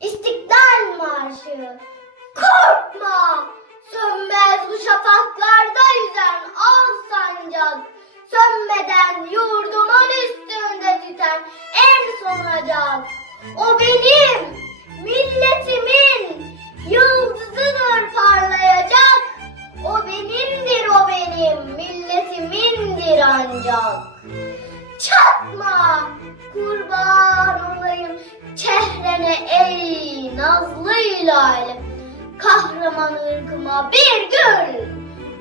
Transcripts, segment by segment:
İstiklal Marşı. Korkma! Sönmez bu şafaklarda yüzen al sancak. Sönmeden yurdumun üstünde tüten en sonacak. O benim, milletimin yıldızıdır parlayacak. O benimdir o benim, milletimindir ancak. Çehrene ey nazlı hilal. Kahraman ırkıma bir gül.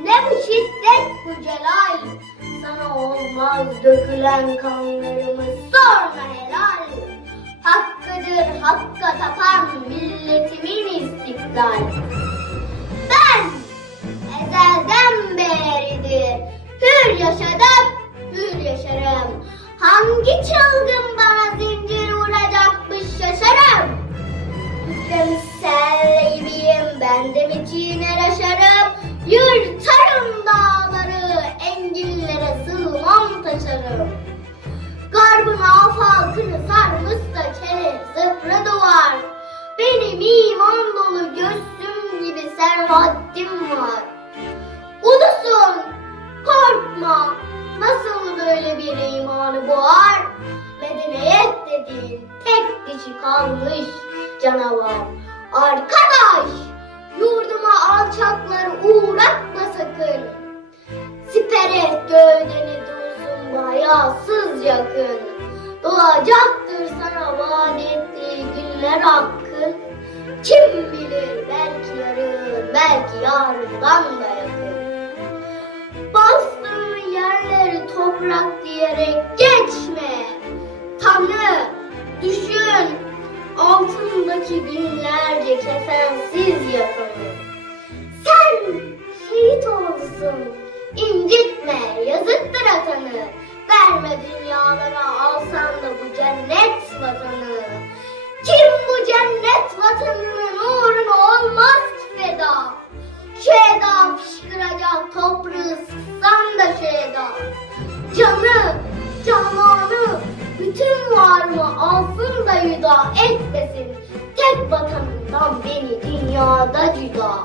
Ne bu şiddet bu celal. Sana olmaz dökülen kanlarımı sorma helal. Hakkıdır hakka tapan milletimin istiklal. Ben ezelden beridir hür yaşadım, hür yaşarım. Hangi çılgın gibiyim, ben de mi çiğner aşarım. Yırtarım dağları, enginlere sığmam taşarım. Garbın afakını sarmışsa çerez zıpra duvar. Benim iman dolu göğsüm gibi serhattim var. Ulusun, korkma. Nasıl böyle bir imanı boğar? Medeniyet dediğin tek dişi kalmış canavar. Arkadaş, hayasız yakın. Doğacaktır sana vaat ettiği günler hakkı. Kim bilir belki yarın, belki yarından da yakın. Bastığın yerleri toprak diyerek geçme. Vatanı. Kim bu cennet vatanının uğruna olmaz ki feda? Şu eda fışkıracak toprağı sıksan da şu. Canı, cananı, bütün varımı alsın da yuda etmesin. Tek vatanından beni dünyada cüda.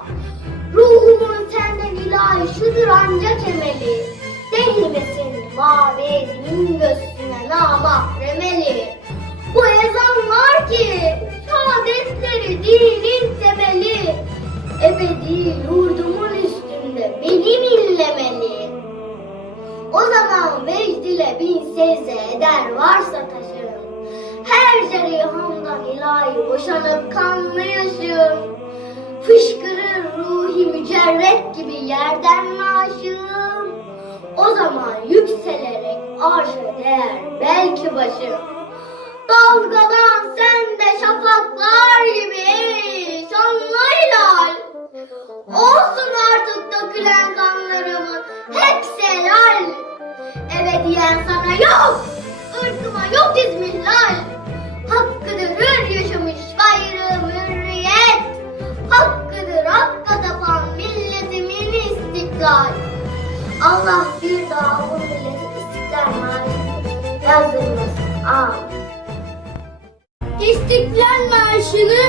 Ruhumun senden ilahi şudur ancak emeli. Değmesin mabedimin göğsüne namahremeli. Secde eder varsa taşırım. Her cerihamdan ilahi boşanıp kanlı yaşım. Fışkırır ruhi mücerret gibi yerden naşım. O zaman yükselerek arşa değer belki başım. Dalgadan Sana yok, ırkıma yok izmihlal. Hakkıdır hür yaşamış bayrağım hürriyet. Hakkıdır hakka tapan milletimin istiklal. Allah bir daha bu milletin istiklal marşını yazdırmasın. Amin. İstiklal Marşı'nı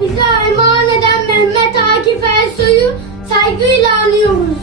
bize armağan eden Mehmet Akif Ersoy'u saygıyla anıyoruz.